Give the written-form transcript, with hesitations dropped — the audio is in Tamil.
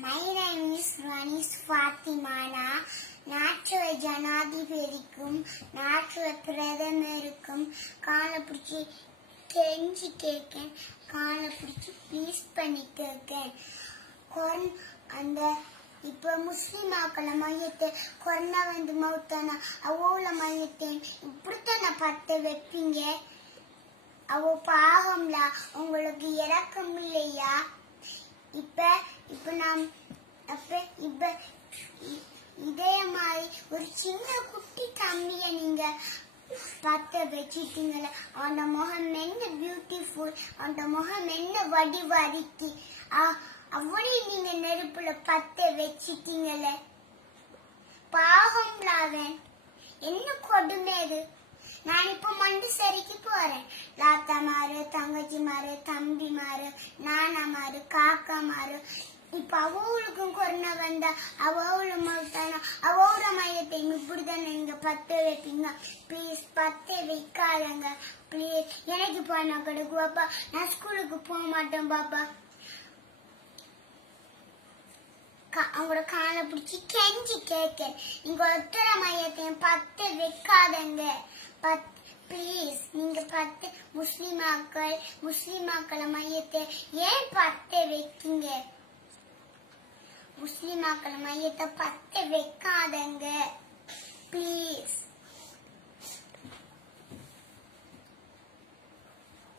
My name is Vanis Fatimana. நாட்டுவ ஜனாதிபதிக்கும் நாட்டுவ பிரதமருக்கும் காலை பிடிச்சி கெஞ்சி கேட்கேன், காலை பிடிச்சி ப்ளீஸ் பண்ணி கேட்கேன். அந்த இப்ப முஸ்லிம் ஆக்கள மையத்தை கொரோனா வந்து மௌத்தானா அவோல மையத்தை இப்படித்தான பத்த வைப்பீங்க? அவ பாவம்ல, உங்களுக்கு இறக்கம் இல்லையா? இப்ப நாம் இதே மாதிரி ஒரு சின்ன குட்டி தம்பிய நீங்க பத்த வச்சிட்டீங்களே, அந்த முகம் என்ன பியூட்டிஃபுல், அந்த முகம் என்ன வடிவடிக்கு, அப்படி நீங்க நெருப்புல பத்த வச்சிட்டீங்களே, பாவம்ல அவன். என்ன கொடுமை அது? நான் இப்ப மண்டு சரிக்கு போறேன். லாத்தா மாறு, தங்கச்சி மாறு, தம்பி மாறு, நானா மாறு, காக்கா மாறு. இப்ப அவளுக்கும் கொரோனா வந்தா அவள மௌத்தானா அவள மையத்தை இப்படிதானே நீங்க பத்த வைப்பீங்க? பிளீஸ் பத்த வைக்காதங்க பிளீஸ். எனக்கு போனா கிடக்கு பாப்பா, நான் ஸ்கூலுக்கு போக மாட்டேன் பாப்பா. அவங்களோட காலை பிடிச்சி கெஞ்சி கேட்க, நீங்க ஒத்தர மையத்தையும் பத்த வைக்காதங்க பிளீஸ். நீங்க பத்து முஸ்லிமாக்கள மையத்தை ஏன் பத்த வைக்கீங்க? முஸ்லிமாக்கள மையத்தை பத்த வைக்காதங்க பிளீஸ்.